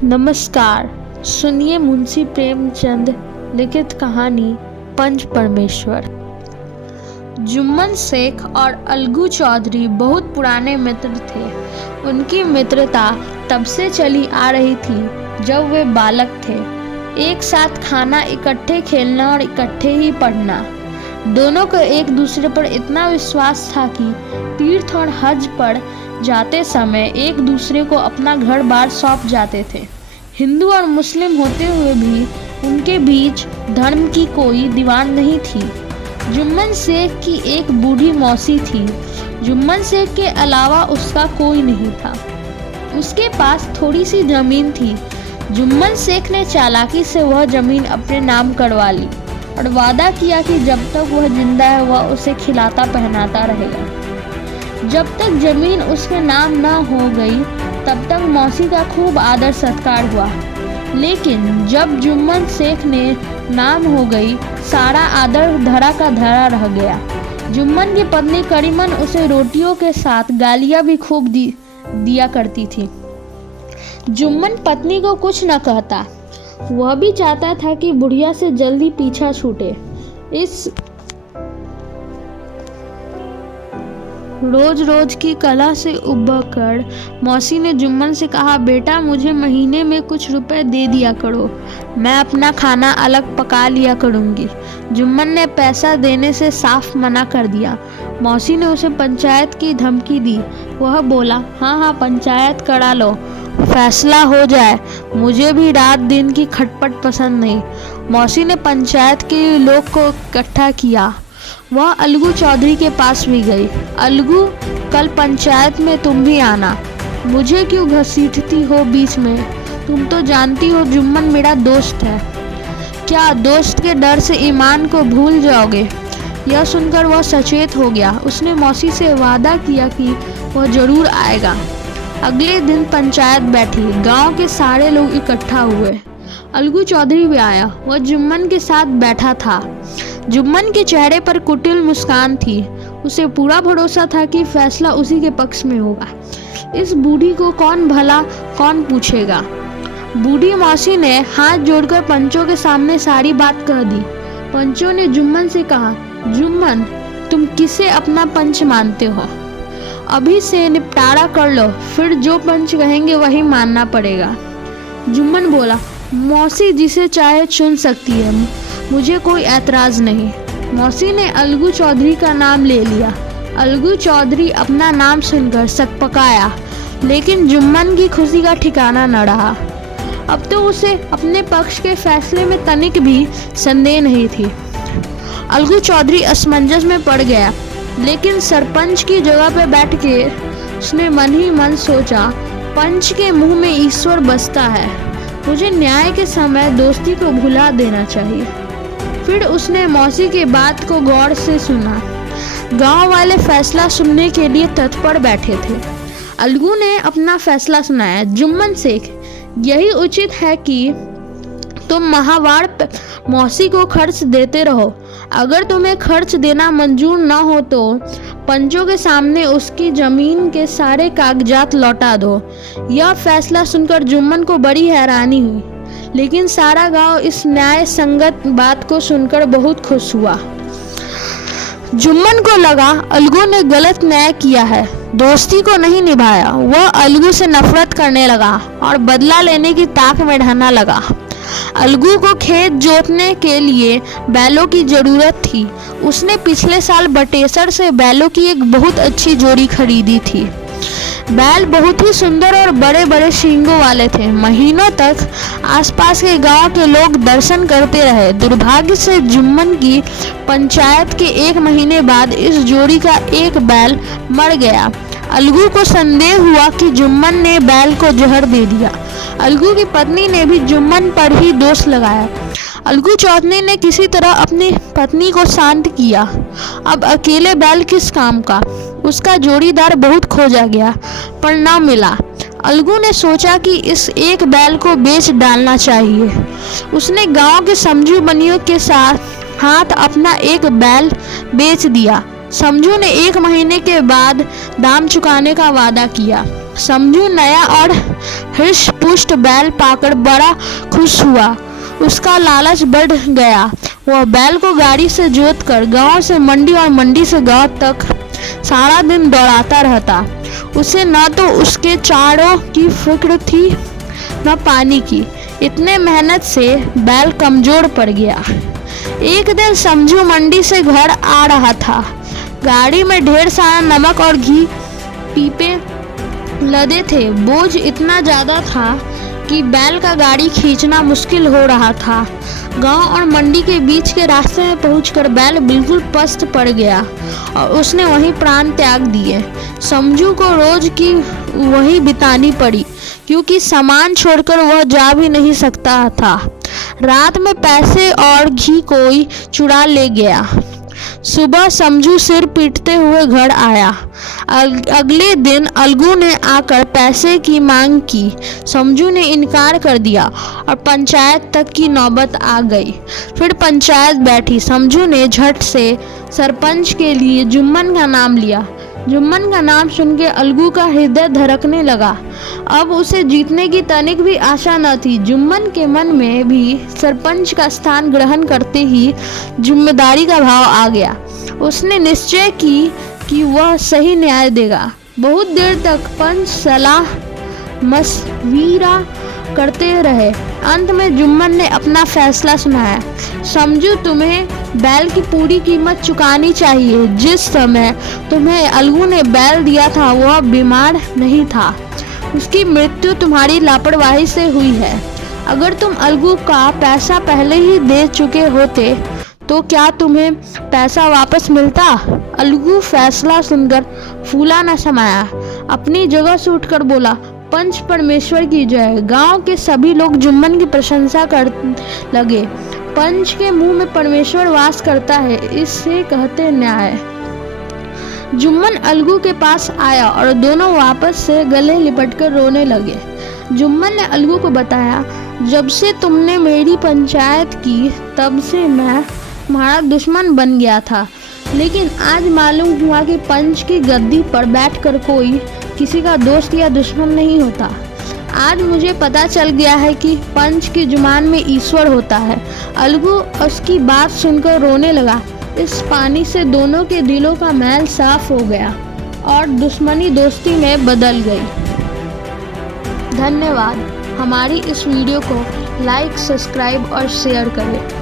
नमस्कार। सुनिए मुंशी प्रेमचंद लिखित कहानी पंच परमेश्वर। जुम्मन शेख और अलगू चौधरी बहुत पुराने मित्र थे। उनकी मित्रता तब से चली आ रही थी जब वे बालक थे। एक साथ खाना, इकट्ठे खेलना और इकट्ठे ही पढ़ना। दोनों को एक दूसरे पर इतना विश्वास था कि तीर्थ और हज पर जाते समय एक दूसरे को अपना घर बार सौंप जाते थे। हिंदू और मुस्लिम होते हुए भी उनके बीच धर्म की कोई दीवार नहीं थी। जुम्मन शेख की एक बूढ़ी मौसी थी। जुम्मन शेख के अलावा उसका कोई नहीं था। उसके पास थोड़ी सी जमीन थी। जुम्मन शेख ने चालाकी से वह जमीन अपने नाम करवा ली और वादा किया कि जब तक वह जिंदा है वह उसे खिलाता पहनाता रहेगा। जब तक जमीन उसके नाम न हो गई तब तक मौसी का खूब आदर सत्कार हुआ। लेकिन जब जुम्मन शेख ने नाम हो गई, सारा आदर धरा का धरा रह गया। जुम्मन की पत्नी करीमन उसे रोटियों के साथ गालियां भी खूब दिया करती थी। जुम्मन पत्नी को कुछ न कहता। वह भी चाहता था कि बुढ़िया से जल्दी पीछा छूटे। इस रोज रोज की कला से उबकर मौसी ने जुम्मन से कहा, बेटा मुझे महीने में कुछ रुपए दे दिया करो, मैं अपना खाना अलग पका लिया करूंगी। जुम्मन ने पैसा देने से साफ मना कर दिया। मौसी ने उसे पंचायत की धमकी दी। वह बोला, हाँ पंचायत करा लो, फैसला हो जाए, मुझे भी रात दिन की खटपट पसंद नहीं। मौसी ने पंचायत के लोग को इकट्ठा किया। वह अलगू चौधरी के पास भी गई। अलगू, कल पंचायत में तुम भी आना। मुझे क्यों घसीटती हो बीच में? तुम तो जानती हो जुम्मन मेरा दोस्त है। क्या दोस्त के डर से ईमान को भूल जाओगे? यह सुनकर वह सचेत हो गया। उसने मौसी से वादा किया कि वह जरूर आएगा। अगले दिन पंचायत बैठी। गांव के सारे लोग इकट्ठा हुए। अलगू चौधरी भी आया। वह जुम्मन के साथ बैठा था। जुम्मन के चेहरे पर कुटिल मुस्कान थी। उसे पूरा भरोसा था कि फैसला उसी के पक्ष में होगा। इस बूढ़ी को कौन भला कौन पूछेगा। बूढ़ी मौसी ने हाथ जोड़कर पंचों के सामने सारी बात कह दी। पंचों ने जुम्मन से कहा, जुम्मन तुम किसे अपना पंच मानते हो? अभी से निपटारा कर लो, फिर जो पंच कहेंगे वही मानना पड़ेगा। जुम्मन बोला, मौसी जिसे चाहे चुन सकती है, मुझे कोई ऐतराज नहीं। मौसी ने अलगू चौधरी का नाम ले लिया। अलगू चौधरी अपना नाम सुनकर सकपकाया, लेकिन जुम्मन की खुशी का ठिकाना न रहा। अब तो उसे अपने पक्ष के फैसले में तनिक भी संदेह नहीं थी। अलगू चौधरी असमंजस में पड़ गया, लेकिन सरपंच की जगह पर बैठ के उसने मन ही मन सोचा, पंच के मुंह में ईश्वर बसता है, मुझे न्याय के समय दोस्ती को भुला देना चाहिए। फिर उसने मौसी की बात को गौर से सुना। गांव वाले फैसला सुनने के लिए तत्पर बैठे थे। अलगू ने अपना फैसला सुनाया, जुम्मन शेख, यही उचित है कि तुम माहवार मौसी को खर्च देते रहो। अगर तुम्हें खर्च देना मंजूर न हो तो पंचों के सामने उसकी जमीन के सारे कागजात लौटा दो। यह फैसला सुनकर जुम्मन को बड़ी हैरानी हुई, लेकिन सारा गांव इस न्याय संगत बात को सुनकर बहुत खुश हुआ। जुम्मन को लगा अलगू ने गलत न्याय किया है, दोस्ती को नहीं निभाया। वह अलगू से नफरत करने लगा और बदला लेने की ताक में ढहना लगा। अलगू को खेत जोतने के लिए बैलों की जरूरत थी। उसने पिछले साल बटेसर से बैलों की एक बहुत अच्छी जोड़ी खरीदी थी। बैल बहुत ही सुंदर और बड़े बड़े सींगों वाले थे। महीनों तक आसपास के गांव के लोग दर्शन करते रहे। दुर्भाग्य से जुम्मन की पंचायत के 1 महीने बाद इस जोड़ी का एक बैल मर गया। अलगू को संदेह हुआ कि जुम्मन ने बैल को जहर दे दिया। अलगू की पत्नी ने भी जुम्मन पर ही दोष लगाया। अलगू चौधरी ने किसी तरह अपनी पत्नी को शांत किया। अब अकेले बैल किस काम का? उसका जोड़ीदार बहुत खोजा गया पर न मिला। अलगू ने सोचा कि इस एक बैल को बेच डालना चाहिए। उसने गांव के समझू बनियों के साथ हाथ अपना एक बैल बेच दिया। समझू ने 1 महीने के बाद दाम चुकाने का वादा किया। समझू नया और हृष्ट पुष्ट बैल पाकर बड़ा खुश हुआ। उसका लालच बढ़ गया। वह बैल को गाड़ी से जोतकर गांव से मंडी और मंडी से गांव तक सारा दिन दौड़ाता रहता। उसे न तो उसके चारों की फिक्र थी न पानी की। इतने मेहनत से बैल कमजोर पड़ गया। एक दिन समझू मंडी से घर आ रहा था। गाड़ी में ढेर सारा नमक और घी पीपे लदे थे। बोझ इतना ज्यादा था कि बैल का गाड़ी खींचना मुश्किल हो रहा था। गांव और मंडी के बीच के रास्ते में पहुंचकर बैल बिल्कुल पस्त पड़ गया और उसने वहीं प्राण त्याग दिए। समझू को रोज की वहीं बितानी पड़ी क्योंकि सामान छोड़कर वह जा भी नहीं सकता था। रात में पैसे और घी कोई चुरा ले गया। सुबह समझू सिर पीटते हुए घर आया। अगले दिन अलगू ने आकर पैसे की मांग की। समझू ने इनकार कर दिया और पंचायत तक की नौबत आ गई। फिर पंचायत बैठी। समझू ने झट से सरपंच के लिए जुम्मन का नाम लिया। जुम्मन का नाम सुनकर अलगू का हृदय धड़कने लगा। अब उसे जीतने की तनिक भी आशा न थी। जुम्मन के मन में भी सरपंच का स्थान ग्रहण करते ही जिम्मेदारी का भाव आ गया। उसने निश्चय की कि वह सही न्याय देगा। बहुत देर तक पंच सलाह मशविरा करते रहे। अंत में जुम्मन ने अपना फैसला सुनाया। समझू, तुम्हें बैल की पूरी कीमत चुकानी चाहिए। जिस समय तुम्हें अलगू ने बैल दिया था वह बीमार नहीं था। उसकी मृत्यु तुम्हारी लापरवाही से हुई है। अगर तुम अलगू का पैसा पहले ही दे चुके होते तो क्या तुम्हें पैसा वापस मिलता? अलगू फैसला सुनकर फूला न समाया। अपनी जगह से उठकर बोला, पंच परमेश्वर की जय। गांव के सभी लोग जुम्मन की प्रशंसा करने लगे। पंच के मुंह में परमेश्वर वास करता है, इससे कहते न्याय। जुम्मन अलगू के पास आया और दोनों वापस से गले लिपटकर रोने लगे। जुम्मन ने अलगू को बताया, जब से तुमने मेरी पंचायत की तब से मैं तुम्हारा दुश्मन बन गया था, लेकिन आज मालूम हुआ कि पंच की गद्दी पर बैठकर कोई किसी का दोस्त या दुश्मन नहीं होता। आज मुझे पता चल गया है कि पंच की जुबान में ईश्वर होता है। अलगू उसकी बात सुनकर रोने लगा। इस पानी से दोनों के दिलों का मैल साफ हो गया और दुश्मनी दोस्ती में बदल गई। धन्यवाद। हमारी इस वीडियो को लाइक, सब्सक्राइब और शेयर करें।